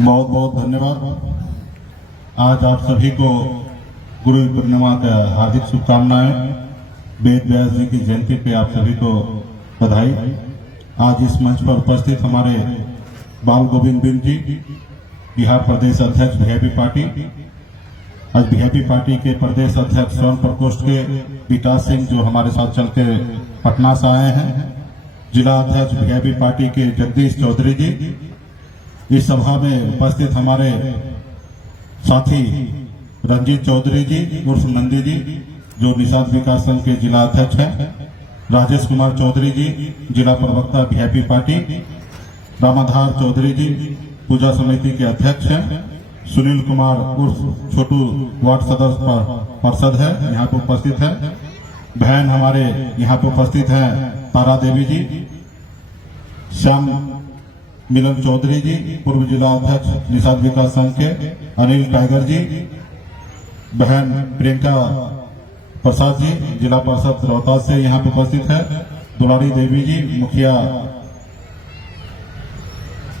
बहुत बहुत धन्यवाद। आज आप सभी को गुरु पूर्णिमा का हार्दिक शुभकामनाएं। वेद व्यास जी की जयंती पे आप सभी को बधाई। आज इस मंच पर उपस्थित हमारे बाल गोविंद बिंद जी, बिहार प्रदेश अध्यक्ष वीआईपी पार्टी। आज वीआईपी पार्टी के प्रदेश अध्यक्ष स्वयं प्रकोष्ठ के विकास सिंह जो हमारे साथ चल के पटना से आए हैं। जिला अध्यक्ष वीआईपी पार्टी के जगदीश चौधरी जी। इस सभा में उपस्थित हमारे साथी रंजीत चौधरी जी उर्फ नंदी जी जो निषाद विकास संघ के जिला अध्यक्ष हैं। राजेश कुमार चौधरी जी जिला प्रवक्ता वीआईपी पार्टी। रामाधार चौधरी जी पूजा समिति के अध्यक्ष हैं। सुनील कुमार उर्फ छोटू वार्ड सदस्य पार्षद है, यहाँ पे उपस्थित है। बहन हमारे यहाँ पे उपस्थित हैं तारा देवी जी। श्याम मिलन चौधरी जी पूर्व जिला अध्यक्ष निषाद विकास संघ के। अनिल टाइगर जी। बहन प्रियंका प्रसाद जी जिला परिषद रोहतास से यहाँ पे उपस्थित है। दुलारी देवी जी मुखिया।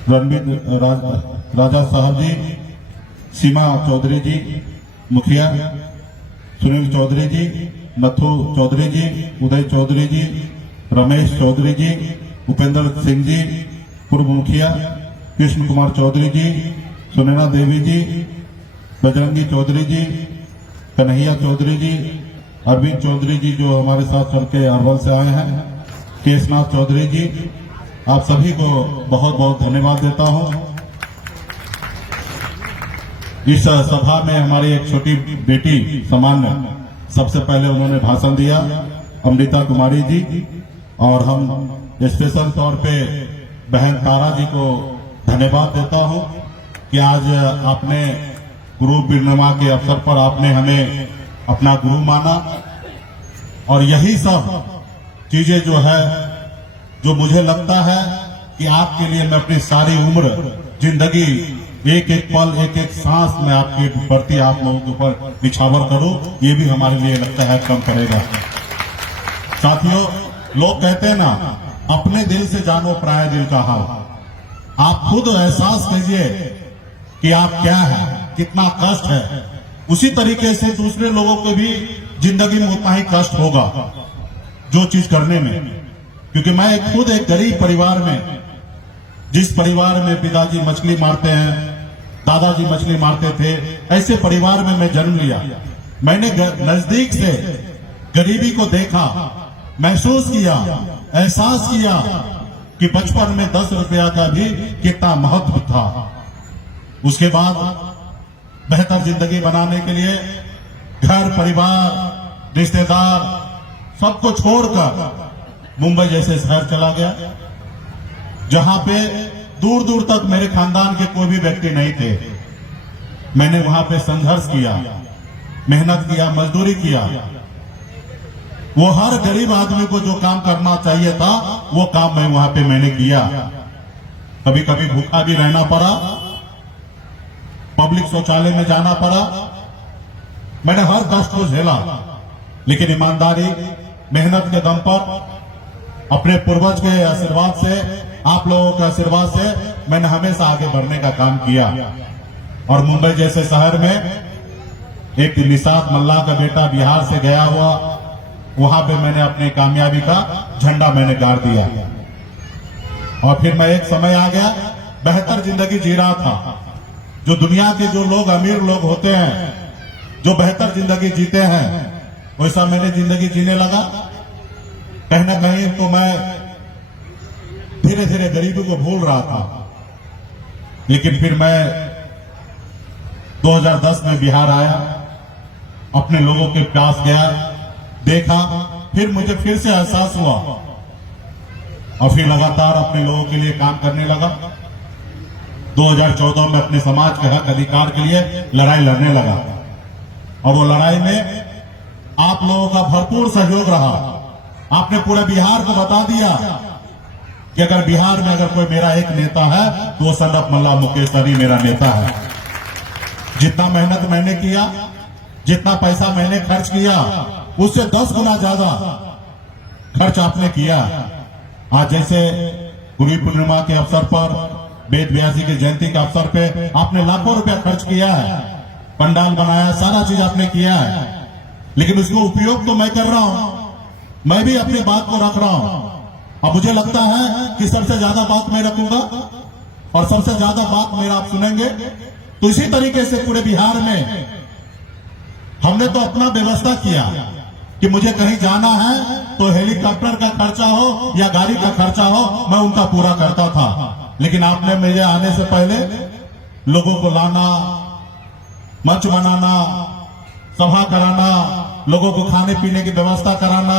रणबीर राजा साहब जी। सीमा चौधरी जी मुखिया। सुनील चौधरी जी। नथु चौधरी जी। उदय चौधरी जी। रमेश चौधरी जी। उपेंद्र सिंह जी पूर्व मुखिया। कृष्ण कुमार चौधरी जी। सुनैना देवी जी। बजरंगी चौधरी जी। कन्हैया चौधरी जी। अरविंद चौधरी जी जो हमारे साथ चल के अरवल से आए हैं। केशनाथ चौधरी जी। आप सभी को बहुत बहुत धन्यवाद देता हूं। इस सभा में हमारी एक छोटी बेटी सामान्य सबसे पहले उन्होंने भाषण दिया, अमृता कुमारी जी। और हम स्पेशल तौर पे बहन तारा जी को धन्यवाद देता हूं कि आज आपने गुरु पूर्णिमा के अवसर पर आपने हमें अपना गुरु माना। और यही सब चीजें जो है जो मुझे लगता है कि आपके लिए मैं अपनी सारी उम्र जिंदगी एक एक पल एक एक सांस में आपके प्रति आप लोगों के ऊपर निछावर करूं, ये भी हमारे लिए लगता है कम करेगा। साथियों, लोग कहते हैं ना, अपने दिल से जानो पराये दिल का हाल। आप खुद एहसास कीजिए कि आप क्या है, कितना कष्ट है। उसी तरीके से दूसरे लोगों को भी जिंदगी में उतना ही कष्ट होगा जो चीज करने में। क्योंकि मैं खुद एक गरीब परिवार में, जिस परिवार में पिताजी मछली मारते हैं, दादाजी मछली मारते थे, ऐसे परिवार में मैं जन्म लिया। मैंने नजदीक से गरीबी को देखा, महसूस किया, एहसास किया कि बचपन में 10 रुपया का भी कितना महत्व था। उसके बाद बेहतर जिंदगी बनाने के लिए घर परिवार रिश्तेदार सबको छोड़कर मुंबई जैसे शहर चला गया, जहां पे दूर दूर तक मेरे खानदान के कोई भी व्यक्ति नहीं थे। मैंने वहां पे संघर्ष किया, मेहनत किया, मजदूरी किया। वो हर गरीब आदमी को जो काम करना चाहिए था वो काम मैं वहां पे मैंने किया। कभी कभी भूखा भी रहना पड़ा, पब्लिक शौचालय में जाना पड़ा। मैंने हर कष्ट को झेला, लेकिन ईमानदारी मेहनत के दम पर अपने पूर्वज के आशीर्वाद से, आप लोगों के आशीर्वाद से मैंने हमेशा आगे बढ़ने का काम किया। और मुंबई जैसे शहर में एक निषाद मल्ला का बेटा बिहार से गया हुआ, वहां पे मैंने अपनी कामयाबी का झंडा मैंने गाड़ दिया। और फिर मैं एक समय आ गया, बेहतर जिंदगी जी रहा था। जो दुनिया के जो लोग अमीर लोग होते हैं, जो बेहतर जिंदगी जीते हैं, वैसा मैंने जिंदगी जीने लगा। कहीं ना कहीं तो मैं धीरे धीरे गरीबी को भूल रहा था। लेकिन फिर मैं 2010 में बिहार आया, अपने लोगों के पास गया, देखा, फिर मुझे फिर से एहसास हुआ और फिर लगातार अपने लोगों के लिए काम करने लगा। 2014 में अपने समाज के हक अधिकार के लिए लड़ाई लड़ने लगा और वो लड़ाई में आप लोगों का भरपूर सहयोग रहा। आपने पूरे बिहार को बता दिया कि अगर बिहार में अगर कोई मेरा एक नेता है तो वो संडप मल्ला मुकेश सहनी मेरा नेता है। जितना मेहनत मैंने किया, जितना पैसा मैंने खर्च किया, उससे 10 गुना ज्यादा खर्च आपने किया। आज जैसे गुरु पूर्णिमा के अवसर पर वेद व्यासी की जयंती के अवसर पे आपने लाखों रुपया खर्च किया है, पंडाल बनाया, सारा चीज आपने किया है, लेकिन उसको उपयोग तो मैं कर रहा हूं। मैं भी अपनी बात को रख रहा हूं। अब मुझे लगता है कि सबसे ज्यादा बात मैं रखूंगा और सबसे ज्यादा बात मेरा आप सुनेंगे। तो इसी तरीके से पूरे बिहार में हमने तो अपना व्यवस्था किया कि मुझे कहीं जाना है तो हेलीकॉप्टर का खर्चा हो या गाड़ी का खर्चा हो, मैं उनका पूरा करता था। लेकिन आपने मेरे आने से पहले लोगों को लाना, मंच बनाना, सभा कराना, लोगों को खाने पीने की व्यवस्था कराना,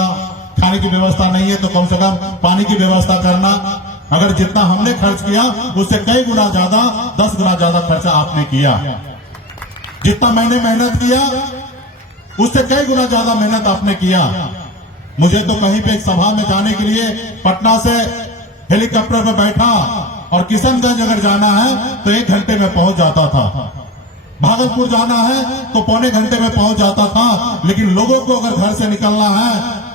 खाने की व्यवस्था नहीं है तो कम से कम पानी की व्यवस्था करना। अगर जितना हमने खर्च किया उससे कई गुना ज्यादा, 10 गुना ज्यादा खर्चा आपने किया। जितना मैंने मेहनत किया उससे कई गुना ज्यादा मेहनत आपने किया। मुझे तो कहीं पे एक सभा में जाने के लिए पटना से हेलीकॉप्टर में बैठा और किशनगंज अगर जाना है तो 1 घंटे में पहुंच जाता था, भागलपुर जाना है तो पौने घंटे में पहुंच जाता था। लेकिन लोगों को अगर घर से निकलना है,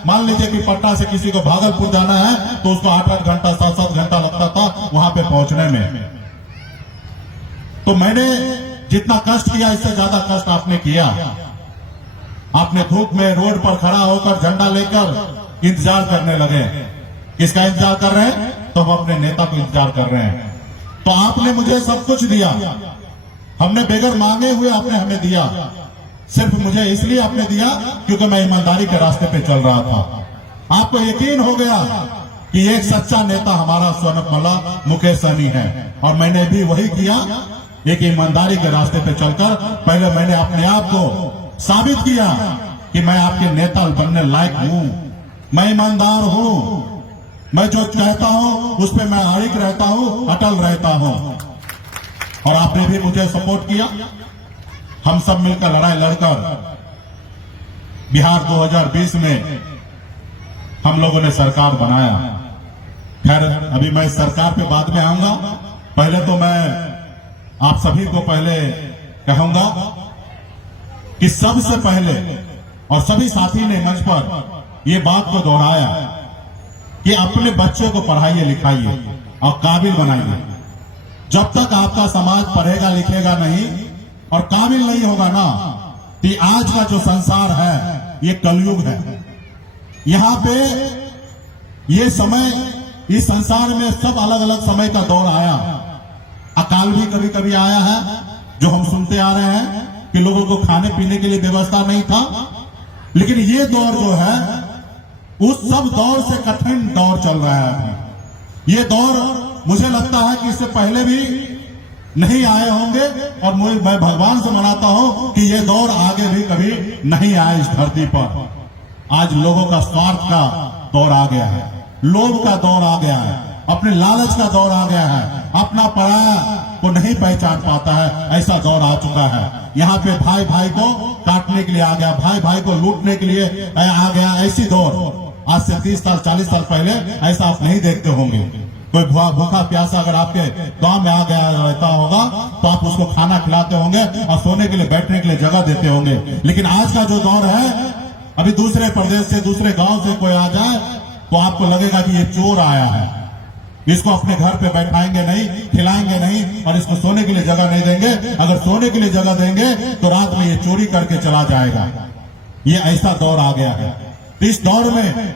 मान लीजिए कि पटना से किसी को भागलपुर जाना है तो उसको 8-8 घंटा 7-7 घंटा लगता था वहां पे पहुंचने में। तो मैंने जितना कष्ट किया इससे ज्यादा कष्ट आपने किया। आपने धूप में रोड पर खड़ा होकर झंडा लेकर इंतजार करने लगे। किसका इंतजार कर रहे हैं? तो हम अपने नेता को इंतजार कर रहे हैं। तो आपने मुझे सब कुछ दिया, हमने बेगर मांगे हुए आपने हमें दिया। सिर्फ मुझे इसलिए आपने दिया क्योंकि मैं ईमानदारी के रास्ते पे चल रहा था। आपको यकीन हो गया कि एक सच्चा नेता हमारा सोनकमला मुकेश सहनी है, और मैंने भी वही किया। एक ईमानदारी के रास्ते पे चलकर पहले मैंने अपने आप को साबित किया कि मैं आपके नेता बनने लायक हूं, मैं ईमानदार हूं, मैं जो कहता हूं उस पर मैं अड़िग रहता हूं, अटल रहता हूं। और आपने भी मुझे सपोर्ट किया। हम सब मिलकर लड़ाई लड़कर बिहार 2020 में हम लोगों ने सरकार बनाया। खैर अभी मैं सरकार पे बाद में आऊंगा। पहले तो मैं आप सभी को पहले कहूंगा कि सबसे पहले, और सभी साथी ने मंच पर ये बात को दोहराया कि अपने बच्चों को पढ़ाइए लिखाइए और काबिल बनाइए। जब तक आपका समाज पढ़ेगा लिखेगा नहीं और काबिल नहीं होगा ना, तो आज का जो संसार है ये कलयुग है। यहाँ पे ये समय, इस संसार में सब अलग अलग समय का दौर आया। अकाल भी कभी कभी आया है, जो हम सुनते आ रहे हैं कि लोगों को खाने पीने के लिए व्यवस्था नहीं था। लेकिन ये दौर जो है उस सब दौर से कठिन दौर चल रहा है। ये दौर मुझे लगता है कि इससे पहले भी नहीं आए होंगे, और मैं भगवान से मनाता हूं कि ये दौर आगे भी कभी नहीं आए इस धरती पर। आज लोगों का स्वार्थ का दौर आ गया है, लोभ का दौर आ गया है, अपने लालच का दौर आ गया है, अपना पराया को नहीं पहचान पाता है, ऐसा दौर आ चुका है। यहाँ पे भाई भाई को काटने के लिए आ गया, भाई भाई को लूटने के लिए आ गया, ऐसी दौर। आज से 30 साल 40 साल पहले ऐसा आप नहीं देखते होंगे। कोई भूखा प्यासा अगर आपके गांव में आ गया रहता होगा तो आप उसको खाना खिलाते होंगे और सोने के लिए बैठने के लिए जगह देते होंगे। लेकिन आज का जो दौर है, अभी दूसरे प्रदेश से दूसरे गांव से कोई आ जाए तो आपको लगेगा कि ये चोर आया है, इसको अपने घर पे बैठाएंगे नहीं, खिलाएंगे नहीं, और इसको सोने के लिए जगह नहीं देंगे। अगर सोने के लिए जगह देंगे तो रात में ये चोरी करके चला जाएगा। ये ऐसा दौर आ गया है। इस दौर में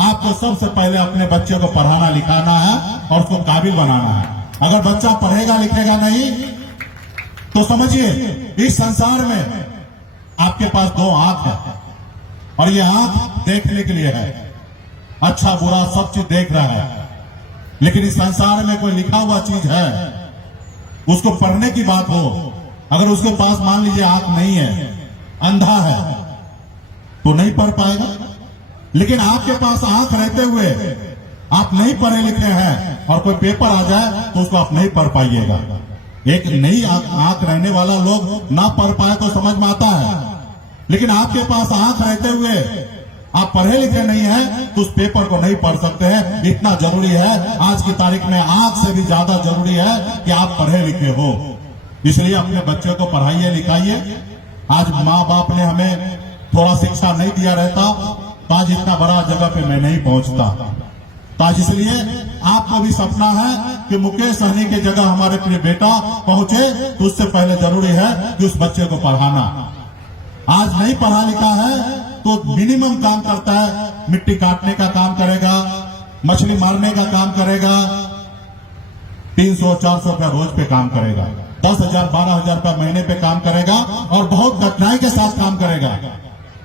आपको सबसे पहले अपने बच्चे को पढ़ाना लिखाना है और उसको काबिल बनाना है। अगर बच्चा पढ़ेगा लिखेगा नहीं तो समझिए इस संसार में आपके पास 2 आंख है, और ये आंख देखने के लिए है, अच्छा बुरा सब चीज देख रहा है। लेकिन इस संसार में कोई लिखा हुआ चीज है, उसको पढ़ने की बात हो, अगर उसके पास मान लीजिए आंख नहीं है, अंधा है, तो नहीं पढ़ पाएगा। लेकिन आपके पास आंख रहते हुए आप नहीं पढ़े लिखे हैं और कोई पेपर आ जाए तो उसको आप नहीं पढ़ पाइएगा। एक नई आंख रहने वाला लोग ना पढ़ पाए तो समझ में आता है, लेकिन आपके पास आंख रहते हुए आप पढ़े लिखे नहीं हैं तो उस पेपर को नहीं पढ़ सकते हैं। इतना जरूरी है आज की तारीख में, आंख से भी ज्यादा जरूरी है कि आप पढ़े लिखे हो। इसलिए अपने बच्चों को पढ़ाइए लिखाइए। आज माँ बाप ने हमें थोड़ा शिक्षा नहीं दिया रहता तो आज इतना बड़ा जगह पे मैं नहीं पहुंचता। तो आज इसलिए आपको भी सपना है कि मुकेश सहनी की जगह हमारे प्रिय बेटा पहुंचे, तो उससे पहले जरूरी है कि उस बच्चे को पढ़ाना। आज नहीं पढ़ा लिखा है तो मिनिमम काम करता है, मिट्टी काटने का काम करेगा, मछली मारने का काम करेगा, 300-400 रुपया रोज पे काम करेगा, 10,000-12,000 रुपया महीने पे काम करेगा और बहुत कठिनाई के साथ काम करेगा,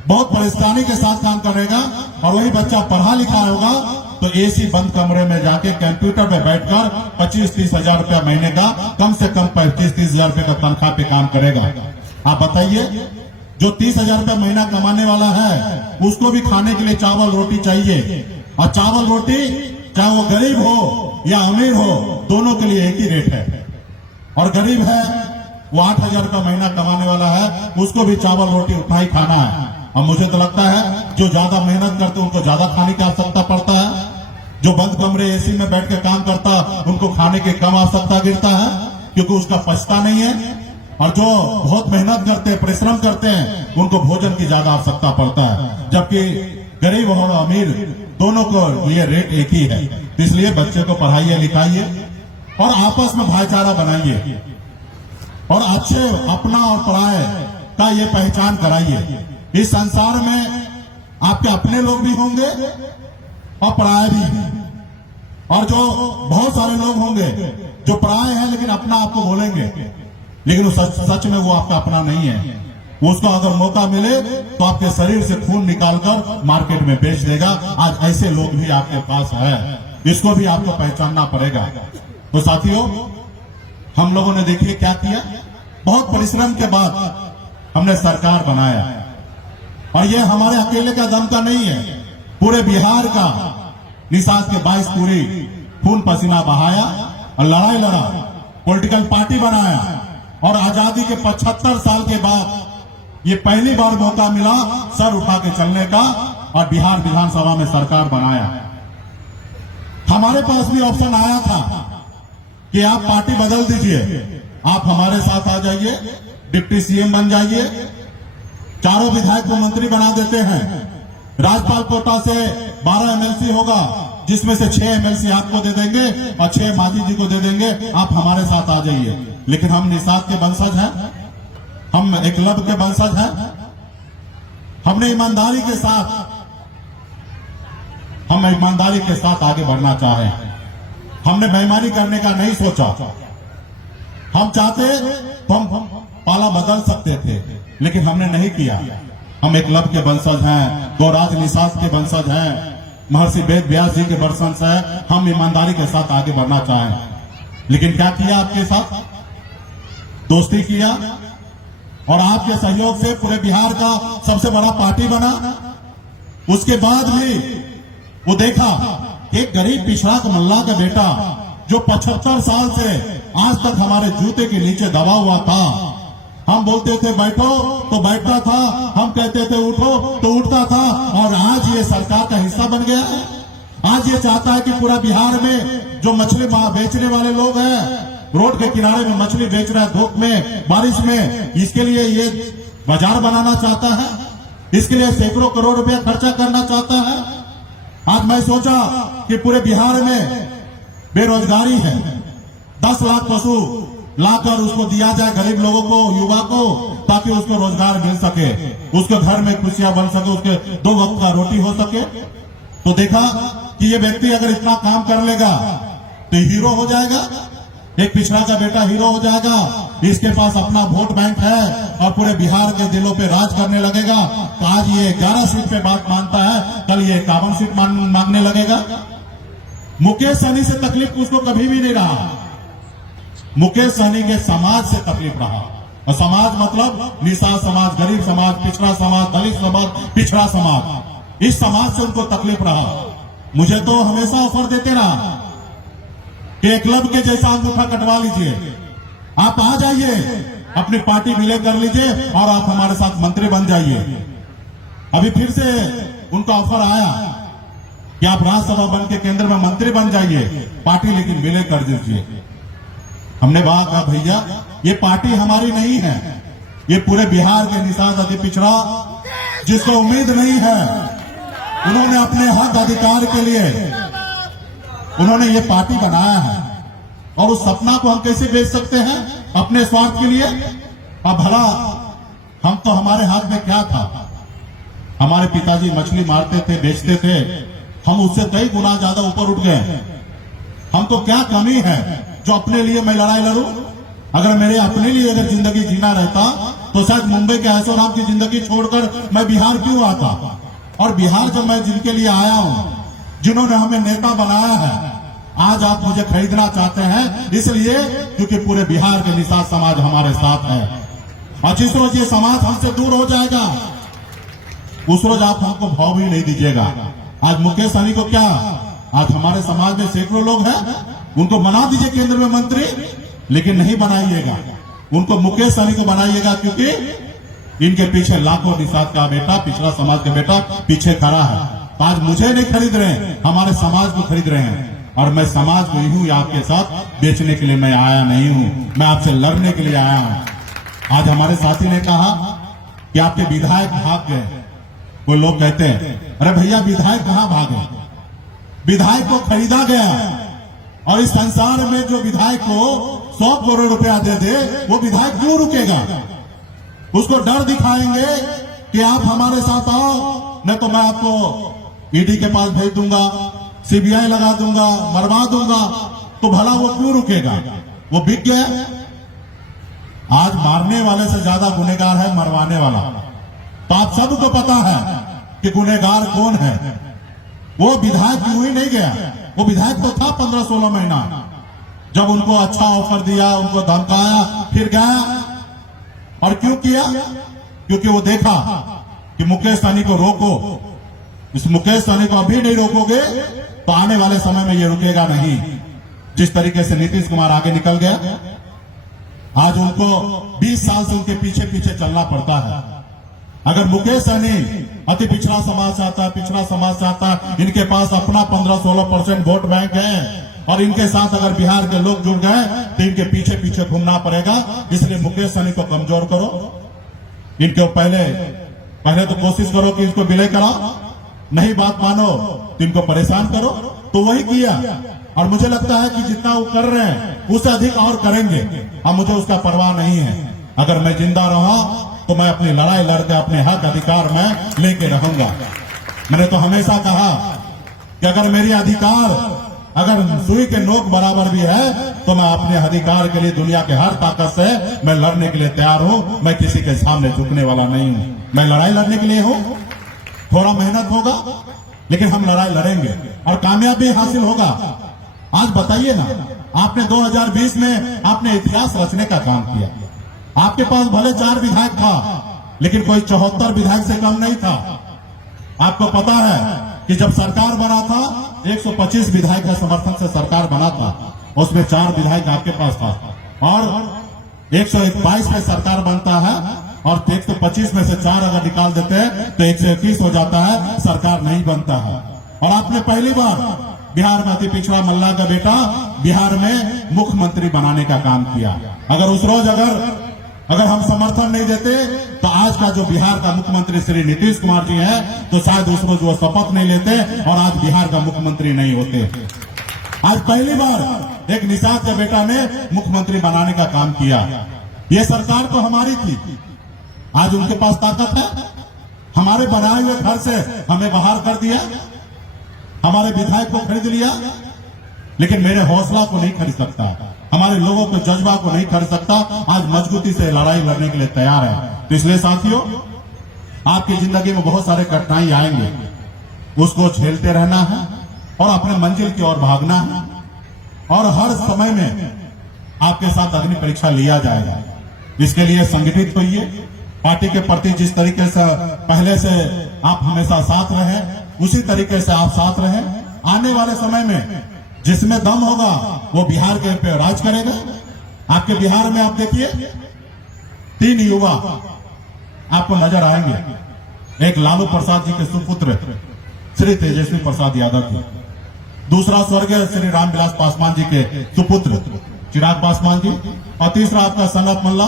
बहुत परेशानी के साथ काम करेगा। और वही बच्चा पढ़ा लिखा होगा तो एसी बंद कमरे में जाके कंप्यूटर पे बैठकर 25-30 हजार रुपया महीने का, कम से कम 25-30 हजार रुपये का तनख्वाह पे काम करेगा। आप बताइए, जो 30 हजार रुपया महीना कमाने वाला है उसको भी खाने के लिए चावल रोटी चाहिए, और चावल रोटी चाहे वो गरीब हो या अमीर हो, दोनों के लिए एक ही रेट है। और गरीब है वो 8,000 रुपया महीना कमाने वाला है, उसको भी चावल रोटी उतना ही खाना है। और मुझे तो लगता है जो ज्यादा मेहनत करते उनको ज्यादा खाने की आवश्यकता पड़ता है, जो बंद कमरे एसी में बैठ के काम करता उनको खाने की कम आवश्यकता गिरता है, क्योंकि उसका पचता नहीं है। और जो बहुत मेहनत करते हैं, परिश्रम करते हैं, उनको भोजन की ज्यादा आवश्यकता पड़ता है। जबकि गरीब और अमीर दोनों को ये रेट एक ही है। इसलिए बच्चे को पढ़ाइए लिखाइए और आपस में भाईचारा बनाइए और अच्छे अपना और पराये का ये पहचान कराइए। इस संसार में आपके अपने लोग भी होंगे और पराये भी हैं, और जो बहुत सारे लोग होंगे जो पराये हैं लेकिन अपना आपको बोलेंगे, लेकिन सच में वो आपका अपना नहीं है। उसको अगर मौका मिले तो आपके शरीर से खून निकालकर मार्केट में बेच देगा। आज ऐसे लोग भी आपके पास है, इसको भी आपको पहचानना पड़ेगा। तो साथियों, हम लोगों ने देखिए क्या किया, बहुत परिश्रम के बाद हमने सरकार बनाया, और ये हमारे अकेले का दम का नहीं है, पूरे बिहार का निषाद के 22 पूरी खून पसीना बहाया और लड़ाई लड़ा, पॉलिटिकल पार्टी बनाया, और आजादी के 75 साल के बाद ये पहली बार मौका मिला सर उठा के चलने का, और बिहार विधानसभा में सरकार बनाया। हमारे पास भी ऑप्शन आया था कि आप पार्टी बदल दीजिए, आप हमारे साथ आ जाइए, डिप्टी सीएम बन जाइए, चारों विधायक को मंत्री बना देते हैं, राज्यपाल कोटा से 12 एमएलसी होगा, जिसमें से 6 एमएलसी आपको दे देंगे और 6 मांझी जी को दे देंगे, आप हमारे साथ आ जाइए। लेकिन हम निषाद के वंशज हैं, हम एकलव्य के वंशज हैं, हमने ईमानदारी के साथ आगे बढ़ना चाहे, हमने बेईमानी करने का नहीं सोचा। हम चाहते तो हम पाला बदल सकते थे, लेकिन हमने नहीं किया। हम एकलव्य के वंशज हैं, गौराज निषाद के वंशज हैं, महर्षि वेद व्यास जी के वंशज हैं। हम ईमानदारी के साथ आगे बढ़ना चाहें, लेकिन क्या किया, आपके साथ दोस्ती किया, और आपके सहयोग से पूरे बिहार का सबसे बड़ा पार्टी बना। उसके बाद भी वो देखा एक गरीब पिछड़ा मल्ला का बेटा जो 75 साल से आज तक हमारे जूते के नीचे दबा हुआ था, हम बोलते थे बैठो तो बैठता था, हम कहते थे उठो तो उठता था, और आज ये सरकार का हिस्सा बन गया है। आज ये चाहता है कि पूरा बिहार में जो मछली बेचने वाले लोग हैं, रोड के किनारे में मछली बेच रहा है, धूप में बारिश में, इसके लिए ये बाजार बनाना चाहता है, इसके लिए सैकड़ों करोड़ रुपया खर्चा करना चाहता है। आज मैं सोचा कि पूरे बिहार में बेरोजगारी है, 10 लाख पशु लाकर उसको दिया जाए गरीब लोगों को, युवा को, ताकि उसको रोजगार मिल सके, उसके घर में खुशियां बन सके, उसके 2 वक्त का रोटी हो सके। तो देखा कि ये व्यक्ति अगर इतना काम कर लेगा तो हीरो हो जाएगा, एक पिछड़ा का बेटा हीरो हो जाएगा, इसके पास अपना वोट बैंक है और पूरे बिहार के दिलों पे राज करने लगेगा। तो आज ये 11 सीट पे बात मानता है, कल ये 51 सीट मांगने लगेगा। मुकेश सहनी से तकलीफ उसको कभी भी नहीं रहा, मुकेश सहनी के समाज से तकलीफ रहा। और समाज मतलब निषाद समाज, गरीब समाज, पिछड़ा समाज, दलित समाज, पिछड़ा समाज, इस समाज से उनको तकलीफ रहा। मुझे तो हमेशा ऑफर देते रहा कि एकलव्य के जैसा अंगूठा कटवा लीजिए, आप आ जाइए, अपनी पार्टी विलय कर लीजिए और आप हमारे साथ मंत्री बन जाइए। अभी फिर से उनका ऑफर आया कि आप राज्यसभा बन के केंद्र में मंत्री बन जाइए, पार्टी लेकिन विलय कर दीजिए। हमने कहा भैया ये पार्टी हमारी नहीं है, ये पूरे बिहार के निषाद अति पिछड़ा जिसको उम्मीद नहीं है, उन्होंने अपने हक अधिकार के लिए उन्होंने ये पार्टी बनाया है, और उस सपना को हम कैसे बेच सकते हैं अपने स्वार्थ के लिए? अब भला हम तो, हमारे हाथ में क्या था? हमारे पिताजी मछली मारते थे, बेचते थे, हम उससे कई गुना ज्यादा ऊपर उठ गए। हमको क्या कमी है जो अपने लिए मैं लड़ाई लड़ूं? अगर मेरे अपने लिए अगर जिंदगी जीना रहता तो शायद मुंबई के ऐशोआराम की जिंदगी छोड़कर मैं बिहार क्यों आता? और बिहार जब मैं जिनके लिए आया हूं, जिन्होंने हमें नेता बनाया है, आज आप मुझे खरीदना चाहते हैं इसलिए क्योंकि पूरे बिहार के निषाद समाज हमारे साथ है। और जिस रोज ये समाज हमसे दूर हो जाएगा उस रोज आप हमको भाव भी नहीं दीजिएगा। आज मुकेश सहनी को क्या, आज हमारे समाज में सैकड़ों लोग हैं, उनको बना दीजिए केंद्र में मंत्री, लेकिन नहीं बनाइएगा। उनको मुकेश सहनी को बनाइएगा क्योंकि इनके पीछे लाखों निषाद का बेटा, पिछड़ा समाज का बेटा पीछे खड़ा है। तो आज मुझे नहीं खरीद रहे हैं, हमारे समाज को खरीद रहे हैं। और मैं समाज को ही हूं, आपके साथ बेचने के लिए मैं आया नहीं हूं, मैं आपसे लड़ने के लिए आया हूं। आज हमारे साथी ने कहा कि आपके विधायक भाग गए। वो लोग कहते हैं अरे भैया विधायक कहां भागे? विधायक को खरीदा गया, और इस संसार में जो विधायक को 100 करोड़ रुपया दे दे वो विधायक क्यों रुकेगा? उसको डर दिखाएंगे कि आप हमारे साथ आओ, नहीं तो मैं आपको ईडी के पास भेज दूंगा, सीबीआई लगा दूंगा, मरवा दूंगा। तो भला वो क्यों रुकेगा? वो बिक गया। आज मारने वाले से ज्यादा गुनहगार है मरवाने वाला। तो आप सबको पता है कि गुनहगार कौन है। वो विधायक क्यों ही नहीं गया? वो विधायक तो था 15-16 महीना, जब उनको अच्छा ऑफर दिया, उनको धमकाया, फिर गया। और क्यों किया? क्योंकि वो देखा कि मुकेश सहनी को रोको, इस मुकेश सहनी को अभी नहीं रोकोगे तो आने वाले समय में ये रुकेगा नहीं। जिस तरीके से नीतीश कुमार आगे निकल गया, आज उनको 20 साल से उनके पीछे पीछे चलना पड़ता है। अगर मुकेश सहनी अति पिछड़ा समाज चाहता, पिछड़ा समाज चाहता, इनके पास अपना 15-16% वोट बैंक है, और इनके साथ अगर बिहार के लोग जुड़ गए तो इनके पीछे पीछे घूमना पड़ेगा। इसलिए मुकेश सहनी को कमजोर करो, इनको पहले तो कोशिश करो कि इसको विलय कराओ, नहीं बात मानो तो इनको परेशान करो। तो वही किया, और मुझे लगता है कि जितना वो कर रहे हैं उससे अधिक और करेंगे। अब मुझे उसका परवाह नहीं है। अगर मैं जिंदा रहा तो मैं अपनी लड़ाई लड़कर अपने हक अधिकार में लेके रहूंगा। मैंने तो हमेशा कहा कि अगर मेरी अधिकार अगर सुई के नोक बराबर भी है तो मैं अपने अधिकार के लिए दुनिया के हर ताकत से मैं लड़ने के लिए तैयार हूं। मैं किसी के सामने झुकने वाला नहीं हूं। मैं लड़ाई लड़ने के लिए हूं। थोड़ा मेहनत होगा लेकिन हम लड़ाई लड़ेंगे और कामयाबी हासिल होगा। आज बताइए ना, आपने 2020 में आपने इतिहास रचने का काम किया। आपके पास भले 4 विधायक था, लेकिन कोई 74 विधायक से कम नहीं था। आपको पता है कि जब सरकार बना था 125 विधायक के समर्थन से सरकार बना था, उसमें 4 विधायक आपके पास था, और 122 में सरकार बनता है, और 125 में से 4 अगर निकाल देते हैं तो 121 हो जाता है, सरकार नहीं बनता है। और आपने पहली बार बिहार में अति पिछड़ा मल्ला का बेटा बिहार में मुख्यमंत्री बनाने का काम किया। अगर उस रोज अगर हम समर्थन नहीं देते तो आज का जो बिहार का मुख्यमंत्री श्री नीतीश कुमार जी है, तो शायद उस रोज वो शपथ नहीं लेते और आज बिहार का मुख्यमंत्री नहीं होते। आज पहली बार एक निषाद के बेटा ने मुख्यमंत्री बनाने का काम किया। ये सरकार तो हमारी थी, आज उनके पास ताकत है। हमारे बनाए हुए घर से हमें बाहर कर दिया, हमारे विधायक को खरीद लिया, लेकिन मेरे हौसला को नहीं खरीद सकता, हमारे लोगों के जज्बा को नहीं खरीद सकता। आज मजबूती से लड़ाई लड़ने के लिए तैयार है। तो इसलिए साथियों, आपकी जिंदगी में बहुत सारे कठिनाई आएंगे, उसको झेलते रहना है और अपने मंजिल की ओर भागना है। और हर समय में आपके साथ अग्नि परीक्षा लिया जाएगा। इसके लिए संगठित होइए। पार्टी के प्रति जिस तरीके से पहले से आप हमेशा साथ रहे, उसी तरीके से आप साथ रहे। आने वाले समय में जिसमें दम होगा वो बिहार के पे राज करेगा। आपके बिहार में आप देखिए 3 युवा आपको नजर आएंगे। एक लालू प्रसाद जी के सुपुत्र श्री तेजस्वी प्रसाद यादव जी, दूसरा स्वर्गीय श्री रामविलास पासवान जी के सुपुत्र चिराग पासवान जी, और तीसरा आपका संगत मल्ला।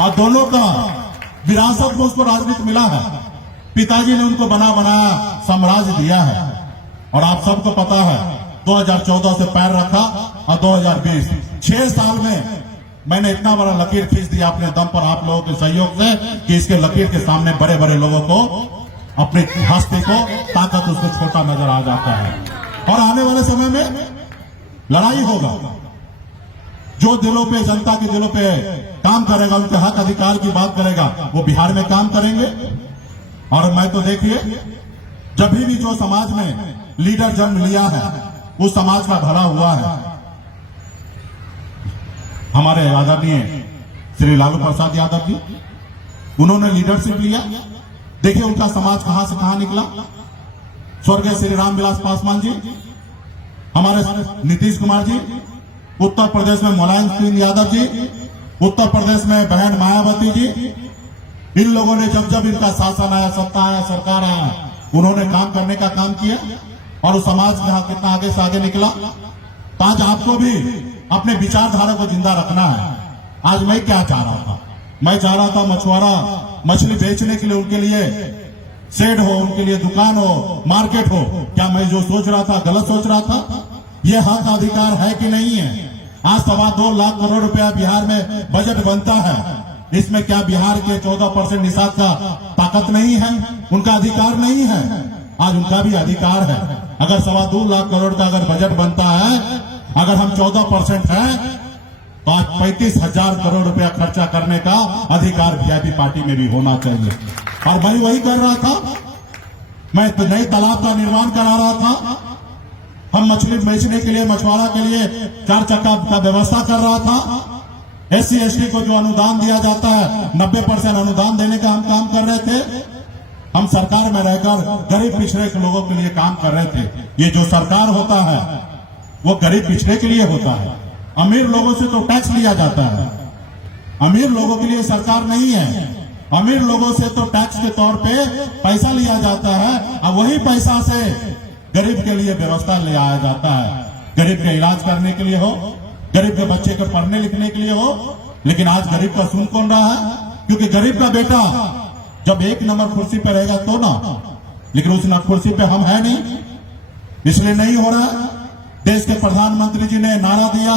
और दोनों का विरासत में उसको राजनीति मिला है। पिताजी ने उनको बना बनाया साम्राज्य दिया है। और आप सबको पता है 2014 से पैर रखा और 2020 6 साल में मैंने इतना बड़ा लकीर खींच दिया अपने दम पर आप लोगों के सहयोग से कि इसके लकीर के सामने बड़े बड़े लोगों को अपनी हस्ती को ताकत उसको छोटा नजर आ जाता है। और आने वाले समय में लड़ाई होगा। जो दिलों पे, जनता के दिलों पे काम करेगा, उनके हक अधिकार की बात करेगा, वो बिहार में काम करेंगे। और मैं तो देखिए, जब भी जो समाज में लीडर जन्म लिया है उस समाज का भला हुआ है। हमारे आदरणीय श्री लालू प्रसाद यादव जी, उन्होंने लीडरशिप लिया। देखिए उनका समाज कहां से कहां निकला। स्वर्गीय श्री रामविलास पासवान जी, हमारे नीतीश कुमार जी, उत्तर प्रदेश में मुलायम सिंह यादव जी, उत्तर प्रदेश में बहन मायावती जी, इन लोगों ने जब जब इनका शासन आया, सत्ता आया, सरकार आया, उन्होंने काम करने का काम किया और उस समाज में कितना आगे से आगे निकला। तो आज आपको भी अपने विचारधारा को जिंदा रखना है। आज मैं क्या चाह रहा था, मैं चाह रहा था मछुआरा मछली बेचने के लिए उनके लिए शेड हो, उनके लिए दुकान हो, मार्केट हो। क्या मैं जो सोच रहा था गलत सोच रहा था? ये हक अधिकार है कि नहीं है? आज 2.25 लाख करोड़ रुपया बिहार में बजट बनता है, इसमें क्या बिहार के 14% निषाद का ताकत नहीं है? उनका अधिकार नहीं है? आज उनका भी अधिकार है। अगर 2.25 लाख करोड़ का अगर बजट बनता है, अगर हम 14% हैं, तो आज 35,000 करोड़ रुपया खर्चा करने का अधिकार वीआईपी पार्टी में भी होना चाहिए। और मैं वही कर रहा था। मैं तो नई तालाब का निर्माण करा रहा था। हम मछली बेचने के लिए, मछुआरा के लिए 4 चक्का का व्यवस्था कर रहा था। SC ST को जो अनुदान दिया जाता है, 90% अनुदान देने का हम काम कर रहे थे। हम सरकार में रहकर गरीब पिछड़े के लोगों के लिए काम कर रहे थे। ये जो सरकार होता है वो गरीब पिछड़े के लिए होता है। अमीर लोगों से तो टैक्स लिया जाता है, अमीर लोगों के लिए सरकार नहीं है। अमीर लोगों से तो टैक्स के तौर पे पैसा लिया जाता है और वही पैसा से गरीब के लिए व्यवस्था ले आया जाता है। गरीब का इलाज करने के लिए हो, गरीब के बच्चे को पढ़ने लिखने के लिए हो। लेकिन आज गरीब का सुन कौन रहा है? क्योंकि गरीब का बेटा जब 1 नंबर कुर्सी पे रहेगा तो ना, लेकिन उस कुर्सी पे हम है नहीं, इसलिए नहीं हो रहा। देश के प्रधानमंत्री जी ने नारा दिया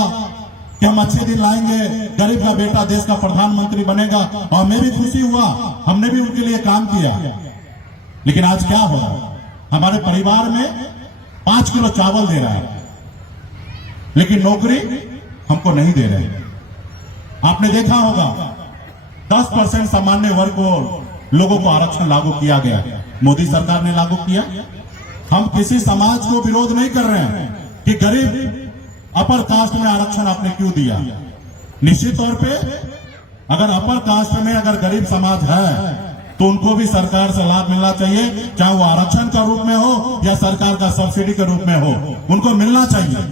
कि हम अच्छे दिन लाएंगे, गरीब का बेटा देश का प्रधानमंत्री बनेगा, और हमें भी खुशी हुआ, हमने भी उनके लिए काम किया। लेकिन आज क्या हो रहा है? हमारे परिवार में 5 किलो चावल दे रहा है, लेकिन नौकरी हमको नहीं दे रहे। आपने देखा होगा 10% सामान्य वर्ग को लोगों को आरक्षण लागू किया गया, मोदी सरकार ने लागू किया। हम किसी समाज को विरोध नहीं कर रहे हैं कि गरीब अपर कास्ट में आरक्षण आपने क्यों दिया। निश्चित तौर पे अगर अपर कास्ट में अगर गरीब समाज है तो उनको भी सरकार से लाभ मिलना चाहिए, चाहे वो आरक्षण का रूप में हो या सरकार का सब्सिडी के रूप में हो, उनको मिलना चाहिए।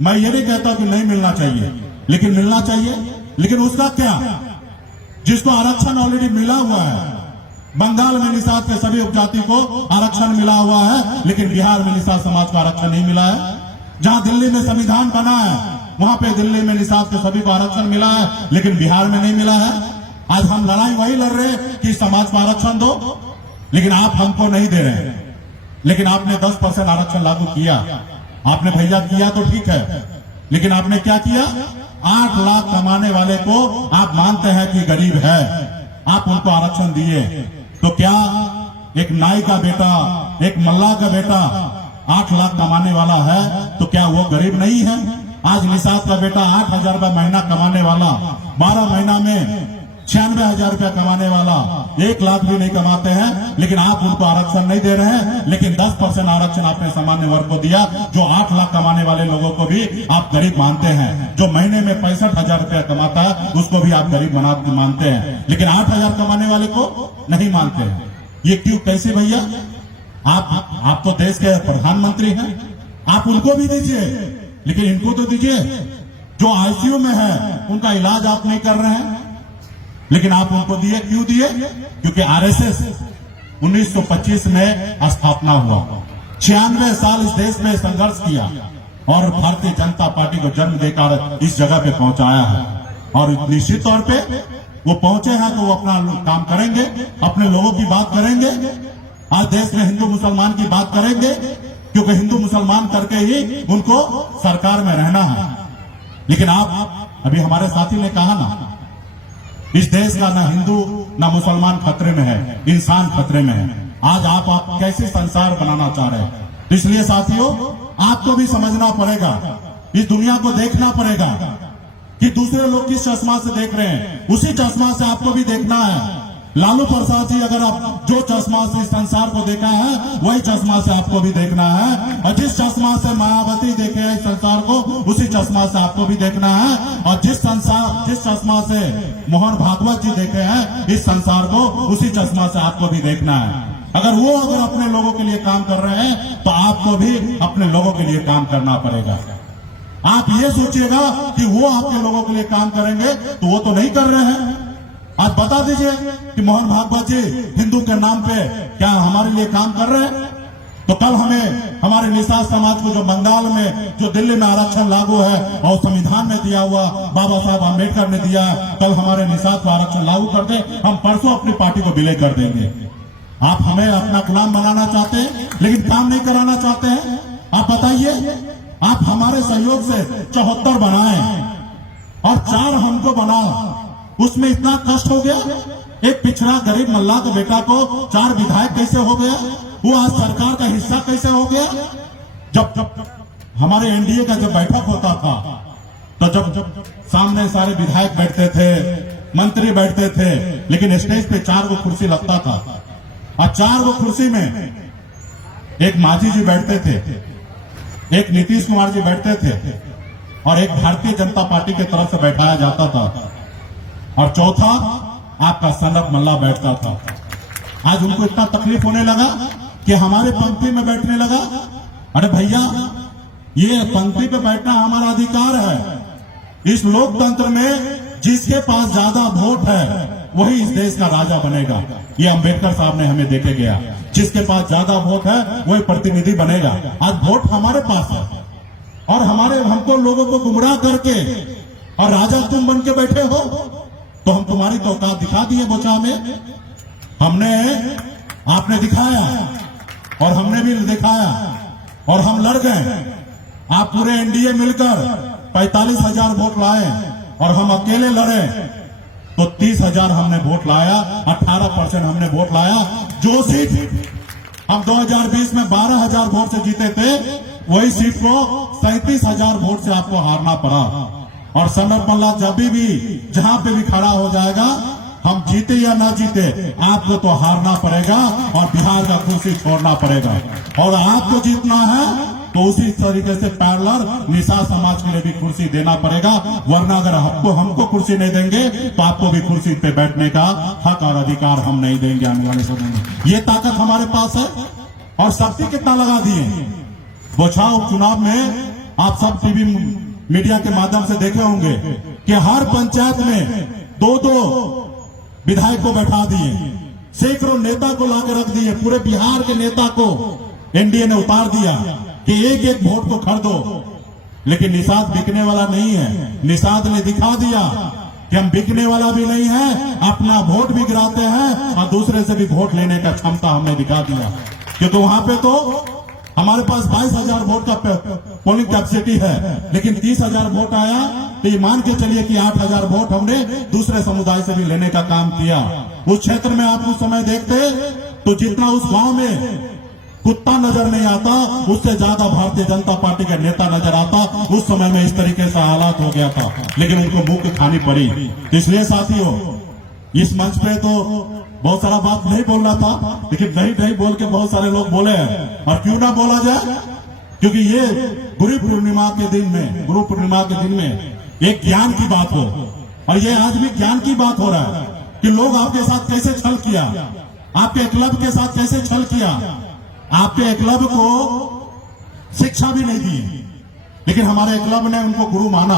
मैं ये नहीं कहता कि नहीं मिलना चाहिए, लेकिन मिलना चाहिए। लेकिन उसका क्या? जिसको आरक्षण ऑलरेडी मिला हुआ है, बंगाल में निषाद के सभी उपजाति को आरक्षण मिला हुआ है, लेकिन बिहार में निषाद समाज को आरक्षण नहीं मिला है। जहां दिल्ली में संविधान बना है, वहां पे दिल्ली में निषाद के सभी को आरक्षण मिला है, लेकिन बिहार में नहीं मिला है। आज हम लड़ाई वही लड़ रहे हैं कि समाज को आरक्षण दो, लेकिन आप हमको नहीं दे रहे हैं। लेकिन आपने 10% आरक्षण लागू किया, आपने भैया किया तो ठीक है, लेकिन आपने क्या किया? 8 लाख कमाने वाले को आप मानते हैं कि गरीब है, आप उनको आरक्षण दिए। तो क्या एक नाई का बेटा, एक मल्लाह का बेटा 8 लाख कमाने वाला है तो क्या वो गरीब नहीं है? आज निषाद का बेटा 8,000 रुपया महीना कमाने वाला, 12 महीना में 96,000 रुपया कमाने वाला 1 लाख भी नहीं कमाते हैं, लेकिन आप उनको आरक्षण नहीं दे रहे हैं। लेकिन 10% आरक्षण आपने सामान्य वर्ग को दिया। जो 8 लाख कमाने वाले लोगों को भी आप गरीब मानते हैं। जो महीने में 65,000 रुपया कमाता है उसको भी आप गरीब मानते हैं, लेकिन 8,000 कमाने वाले को नहीं मानते हैं। ये क्यों, कैसे भैया? आप तो देश के प्रधानमंत्री हैं, आप उनको भी दीजिए, लेकिन इनको तो दीजिए। जो आईसीयू में है उनका इलाज आप नहीं कर रहे हैं, लेकिन आप उनको दिए। क्यों दिए? क्योंकि आरएसएस 1925 में स्थापना हुआ, 96 साल इस देश में संघर्ष किया और भारतीय जनता पार्टी को जन्म देकर इस जगह पे पहुंचाया है। और निश्चित तौर पे वो पहुंचे हैं तो वो अपना काम करेंगे, अपने लोगों की बात करेंगे, आज देश में हिंदू मुसलमान की बात करेंगे। क्योंकि हिंदू मुसलमान करके ही उनको सरकार में रहना है। लेकिन आप अभी हमारे साथी ने कहा ना, इस देश का ना हिंदू ना मुसलमान खतरे में है, इंसान खतरे में है। आज आप कैसे संसार बनाना चाह रहे हैं? इसलिए साथियों, आपको भी समझना पड़ेगा, इस दुनिया को देखना पड़ेगा कि दूसरे लोग किस चश्मा से देख रहे हैं, उसी चश्मा से आपको भी देखना है। लालू प्रसाद जी, अगर आप जो चश्मा से इस संसार को देखा है, वही चश्मा से आपको भी देखना है। और जिस चश्मा से मायावती देखे है इस संसार को, उसी चश्मा से आपको भी देखना है। और जिस चश्मा से मोहन भागवत जी देखे हैं इस संसार को, उसी चश्मा से आपको भी देखना है। अगर अपने लोगों के लिए काम कर रहे हैं, तो आपको भी अपने लोगों के लिए काम करना पड़ेगा। आप ये सोचिएगा कि वो आपके लोगों के लिए काम करेंगे, तो वो तो नहीं कर रहे हैं। आज बता दीजिए कि मोहन भागवत जी हिंदू के नाम पे क्या हमारे लिए काम कर रहे हैं? तो कल हमें हमारे निषाद समाज को जो बंगाल में, जो दिल्ली में आरक्षण लागू है और संविधान में दिया हुआ बाबा साहब आम्बेडकर ने दिया, कल हमारे निषाद को आरक्षण लागू कर दे, हम परसों अपनी पार्टी को विलय कर देंगे। आप हमें अपना गुलाम बनाना चाहते हैं, लेकिन काम नहीं कराना चाहते हैं। आप बताइए, आप हमारे सहयोग से 74 बनाए और 4 हमको बनाओ, उसमें इतना कष्ट हो गया। एक पिछड़ा गरीब मल्ला के बेटा को 4 विधायक कैसे हो गया? वो आज सरकार का हिस्सा कैसे हो गया? जब हमारे एनडीए का जब बैठक होता था, तो जब सामने सारे विधायक बैठते थे, मंत्री बैठते थे, लेकिन स्टेज पे 4 को कुर्सी लगता था। और 4 को कुर्सी में एक मांझी जी बैठते थे, एक नीतीश कुमार जी बैठते थे, और एक भारतीय जनता पार्टी की तरफ से बैठाया जाता था, और चौथा आपका सनत मल्ला बैठता था। आज उनको इतना तकलीफ होने लगा कि हमारे पंक्ति में बैठने लगा। अरे भैया, ये पंक्ति पे बैठना हमारा अधिकार है। इस लोकतंत्र में जिसके पास ज्यादा वोट है वही इस देश का राजा बनेगा। ये अंबेडकर साहब ने हमें देके गया। जिसके पास ज्यादा वोट है वही प्रतिनिधि बनेगा। आज वोट हमारे पास है, और हमको लोगों को गुमराह करके और राजा तुम बन के बैठे हो, तो हम तुम्हारी तो औकात दिखा दिए बोचा में। आपने दिखाया और हमने भी दिखाया, और हम लड़ गए। आप पूरे एनडीए मिलकर 45,000 वोट लाए, और हम अकेले लड़े तो 30,000 हमने वोट लाया, 18% हमने वोट लाया। जो सीट हम 2020 में 12,000 वोट से जीते थे, वही सीट को 37,000 वोट से आपको हारना पड़ा। और सनत मल्ला जब भी जहां पे भी खड़ा हो जाएगा, हम जीते या ना जीते, आपको तो हारना पड़ेगा और बिहार का कुर्सी छोड़ना पड़ेगा। और आपको जीतना है तो उसी तरीके से पैरेलल निषाद समाज के लिए भी कुर्सी देना पड़ेगा। वरना अगर हमको कुर्सी नहीं देंगे, तो आपको भी कुर्सी पे बैठने का हक और अधिकार हम नहीं देंगे आने वाले समय में। ये ताकत हमारे पास है। और शक्ति कितना लगा दिए। बचाव चुनाव में आप सब टीवी मीडिया के माध्यम से देखे होंगे कि हर पंचायत में 2-2 विधायक को बैठा दिए, सैकड़ों नेता को लाकर रख दिए। पूरे बिहार के नेता को एनडीए ने उतार दिया कि एक वोट को खरीदो। लेकिन निषाद बिकने वाला नहीं है। निषाद ने दिखा दिया कि हम बिकने वाला भी नहीं है, अपना वोट भी गिराते हैं और दूसरे से भी वोट लेने का क्षमता हमने दिखा दिया। क्योंकि वहां पे तो हमारे पास 22,000 वोट का पोलिंग कैपेसिटी है, लेकिन 30,000 वोट आया, तो ये मान के चलिए कि 8,000 वोट हमने दूसरे समुदाय से भी लेने का काम किया। उस क्षेत्र में आप उस समय देखते तो जितना उस गांव में कुत्ता नजर नहीं आता, उससे ज्यादा भारतीय जनता पार्टी का नेता नजर आता। उस समय में इस तरीके से हालात हो गया था, लेकिन उनको मुंह खानी पड़ी। इसलिए साथियों, इस मंच पे तो बहुत सारा बात नहीं बोलना था, लेकिन नहीं बोल के बहुत सारे लोग बोले हैं। और क्यों ना बोला जाए, क्योंकि ये गुरु पूर्णिमा के दिन में एक ज्ञान की बात हो। और ये आज भी ज्ञान की बात हो रहा है कि लोग आपके साथ कैसे छल किया, आपके क्लब के साथ कैसे छल किया। आपके क्लब को शिक्षा भी नहीं दी, लेकिन हमारे क्लब ने उनको गुरु माना,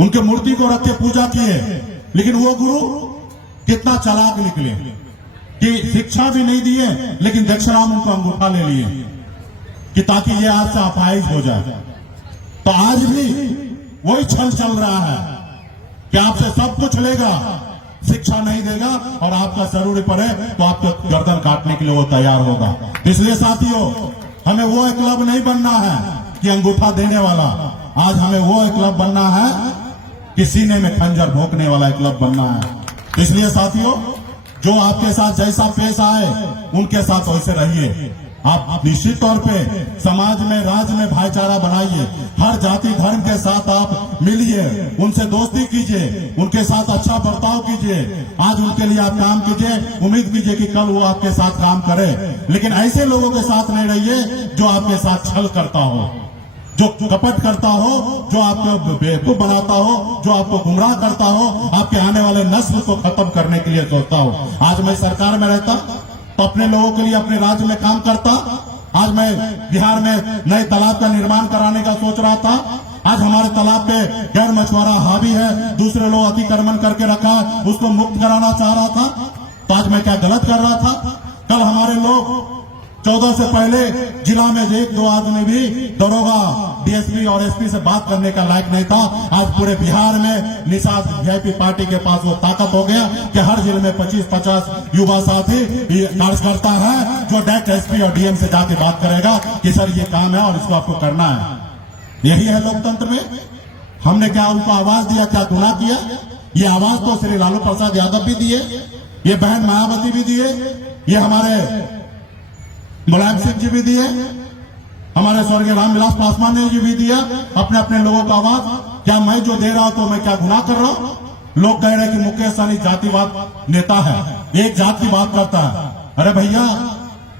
उनके मूर्ति को रख के पूजा किए। लेकिन वो गुरु कितना चालाक निकले कि शिक्षा भी नहीं दिए, लेकिन दक्षिणा में उनको अंगूठा ले लिए कि ताकि ये आज से अपाहिज हो जाए। तो आज भी वही छल चल रहा है कि आपसे सब कुछ लेगा, शिक्षा नहीं देगा, और आपका जरूरी पड़े तो आपको गर्दन काटने के लिए वो तैयार होगा। इसलिए साथियों, हमें वो क्लब नहीं बनना है कि अंगूठा देने वाला, आज हमें वो क्लब बनना है कि सीने में खंजर भोंकने वाला क्लब बनना है। इसलिए साथियों, जो आपके साथ जैसा पेश आए उनके साथ वैसे रहिए। आप निश्चित तौर पे समाज में, राज्य में भाईचारा बनाइए। हर जाति धर्म के साथ आप मिलिए, उनसे दोस्ती कीजिए, उनके साथ अच्छा बर्ताव कीजिए। आज उनके लिए आप काम कीजिए, उम्मीद कीजिए कि कल वो आपके साथ काम करे। लेकिन ऐसे लोगों के साथ नहीं रहिए जो आपके साथ छल करता हो, जो कपट करता हो, जो आपको बेवकूफ बनाता हो, जो आपको गुमराह करता हो, आपके आने वाले नस्ल को खत्म करने के लिए सोचता हो। आज मैं सरकार में रहता तो अपने लोगों के लिए अपने राज्य में काम करता। आज मैं बिहार में नए तालाब का निर्माण कराने का सोच रहा था। आज हमारे तालाब पे गैर मछुआरा हावी है, दूसरे लोग अतिक्रमण करके रखा है, उसको मुक्त कराना चाह रहा था। तो आज मैं क्या गलत कर रहा था? कल हमारे लोग 14 से पहले जिला में एक दो आदमी भी दरोगा, डीएसपी और एसपी से बात करने का लायक नहीं था। आज पूरे बिहार में निषाद वीआईपी पार्टी के पास वो ताकत हो गया कि हर जिले में 25-50 युवा साथी कार्यकर्ता है जो डायरेक्ट एसपी और डीएम से जाके बात करेगा कि सर ये काम है और इसको आपको करना है। यही है लोकतंत्र में। हमने क्या उनको आवाज दिया, क्या गुनाह किया? ये आवाज तो श्री लालू प्रसाद यादव भी दिए, ये बहन मायावती भी दिए, ये हमारे मुलायम सिंह जी भी दिए, हमारे स्वर्गीय रामविलास पासवान जी भी दिया अपने अपने लोगों का आवाज। क्या मैं जो दे रहा हूं तो मैं क्या गुनाह कर रहा हूं? लोग कह रहे हैं कि मुकेश सहनी जातिवाद नेता है, एक जात की बात करता है। अरे भैया,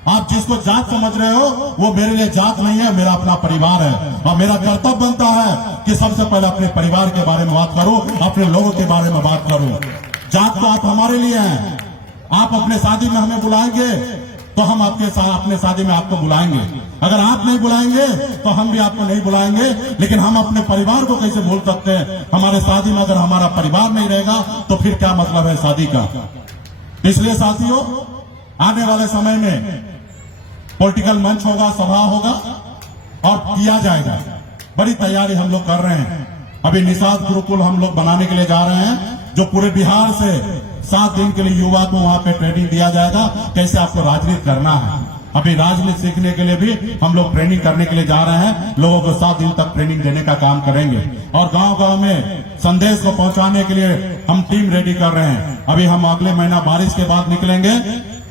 आप जिसको जात समझ रहे हो वो मेरे लिए जात नहीं है, मेरा अपना परिवार है। और मेरा कर्तव्य बनता है कि सबसे पहले अपने परिवार के बारे में बात करो, अपने लोगों के बारे में बात करो। जात तो आप हमारे लिए हैं। आप अपने शादी में हमें बुलाएंगे तो हम आपके साथ अपने शादी में आपको बुलाएंगे। अगर आप नहीं बुलाएंगे तो हम भी आपको नहीं बुलाएंगे। लेकिन हम अपने परिवार को कैसे भूल सकते हैं? हमारे शादी में अगर हमारा परिवार नहीं रहेगा तो फिर क्या मतलब है शादी का? इसलिए साथियों, आने वाले समय में पॉलिटिकल मंच होगा, सभा होगा और किया जाएगा। बड़ी तैयारी हम लोग कर रहे हैं। अभी निषाद गुरुकुल हम लोग बनाने के लिए जा रहे हैं, जो पूरे बिहार से 7 दिन के लिए युवा को वहां पे ट्रेनिंग दिया जाएगा, कैसे आपको राजनीति करना है। अभी राजनीति सीखने के लिए भी हम लोग ट्रेनिंग करने के लिए जा रहे हैं। लोगों को 7 दिन तक ट्रेनिंग देने का काम करेंगे और गांव-गांव में संदेश को पहुंचाने के लिए हम टीम रेडी कर रहे हैं। अभी हम अगले महीना बारिश के बाद निकलेंगे,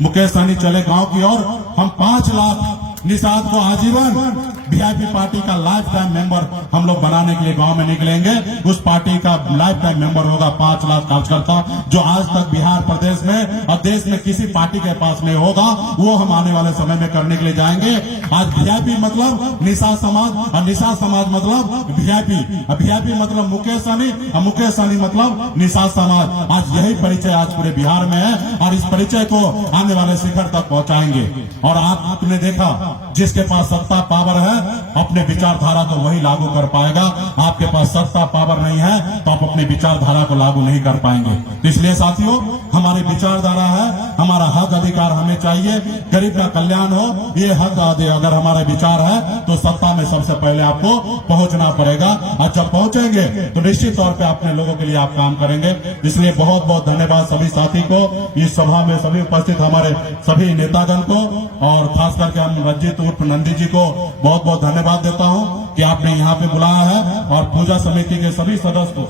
मुकेश सहनी चले गांव की ओर। हम 5 लाख निषाद को आजीवन वीआईपी पार्टी का लाइफ टाइम मेंबर हम लोग बनाने के लिए गांव में निकलेंगे। उस पार्टी का लाइफ टाइम मेंबर होगा 5 लाख कार्यकर्ता, जो आज तक बिहार प्रदेश में और देश में किसी पार्टी के पास नहीं होगा। वो हम आने वाले समय में करने के लिए जाएंगे। आज वीआईपी मतलब निषाद समाज और निषाद समाज मतलब वीआईपी, वीआईपी मतलब मुकेश सहनी और मुकेश सहनी मतलब निषाद समाज। आज यही परिचय आज पूरे बिहार में है और इस परिचय को आने वाले शिखर तक पहुंचाएंगे। और आपने देखा, जिसके पास सत्ता पावर है अपने विचारधारा को वही लागू कर पाएगा। आपके पास सत्ता पावर नहीं है तो आप अपनी विचारधारा को लागू नहीं कर पाएंगे। इसलिए साथियों, हमारी विचारधारा है, हमारा हक अधिकार हमें चाहिए, गरीब का कल्याण हो, ये हक अगर हमारा विचार है तो सत्ता में सबसे पहले आपको पहुंचना पड़ेगा। और जब पहुंचेंगे तो निश्चित तौर पे अपने लोगों के लिए आप काम करेंगे। इसलिए बहुत बहुत धन्यवाद सभी साथी को, इस सभा में सभी उपस्थित हमारे सभी नेतागण को, और खास करके हम रंजीत उर्फ नंदी जी को बहुत बहुत धन्यवाद देता हूं कि आपने यहाँ पे बुलाया है और पूजा समिति के सभी सदस्य को